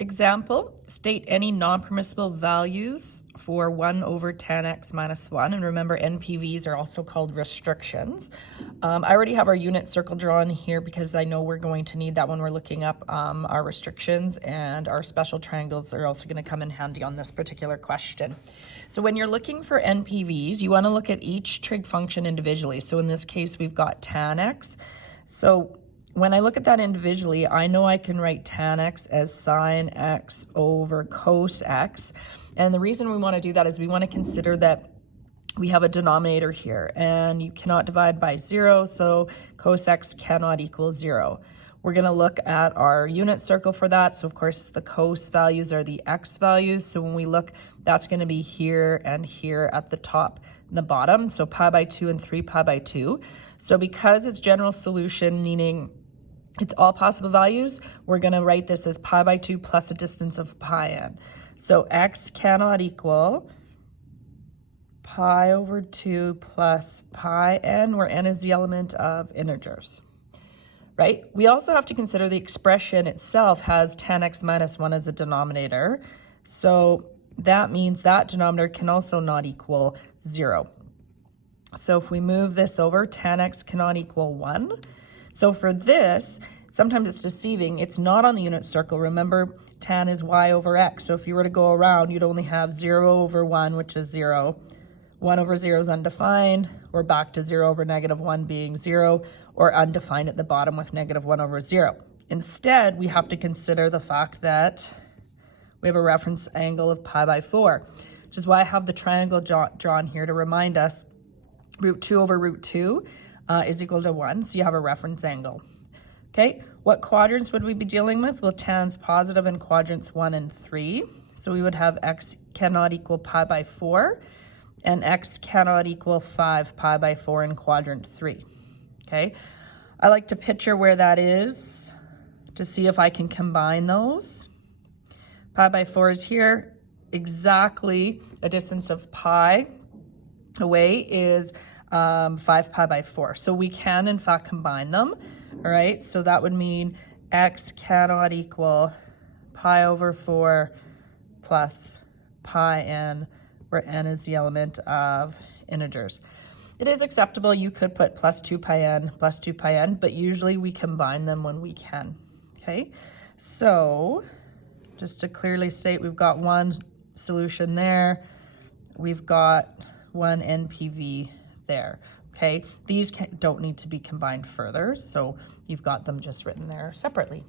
Example, state any non-permissible values for 1 over 10x minus 1. And remember, NPVs are also called restrictions. I already have our unit circle drawn here because I know we're going to need that when we're looking up our restrictions, and our special triangles are also going to come in handy on this particular question. So when you're looking for NPVs, you want to look at each trig function individually. So in this case, we've got tan x. So when I look at that individually, I know I can write tan x as sine x over cos x. And the reason we want to do that is we want to consider that we have a denominator here, and you cannot divide by 0, so cos x cannot equal 0. We're going to look at our unit circle for that. So of course the cos values are the x values. So when we look, that's going to be here and here at the top and the bottom. So pi by 2 and 3 pi by 2. So because it's general solution, meaning it's all possible values, we're going to write this as pi by 2 plus a distance of pi n. So x cannot equal pi over 2 plus pi n, where n is the element of integers, right? We also have to consider the expression itself has tan x minus 1 as a denominator. So that means that denominator can also not equal 0. So if we move this over, tan x cannot equal 1. So for this, sometimes it's deceiving. It's not on the unit circle. Remember, tan is y over x. So if you were to go around, you'd only have 0 over 1, which is 0. 1 over 0 is undefined. We're back to 0 over negative 1 being 0, or undefined at the bottom with negative 1 over 0. Instead, we have to consider the fact that we have a reference angle of pi by 4, which is why I have the triangle drawn here to remind us root 2 over root 2 is equal to 1, so you have a reference angle. Okay, what quadrants would we be dealing with? Well, tan's positive in quadrants 1 and 3, so we would have x cannot equal pi by 4, and x cannot equal 5 pi by 4 in quadrant 3. Okay, I like to picture where that is to see if I can combine those. Pi by 4 is here, exactly a distance of pi away is 5 pi by 4. So we can in fact combine them, all right? So that would mean x cannot equal pi over 4 plus pi n, where n is the element of integers. It is acceptable, you could put plus 2 pi n, but usually we combine them when we can, okay? So just to clearly state, we've got one solution there, we've got one NPV there, okay? These don't need to be combined further, so you've got them just written there separately.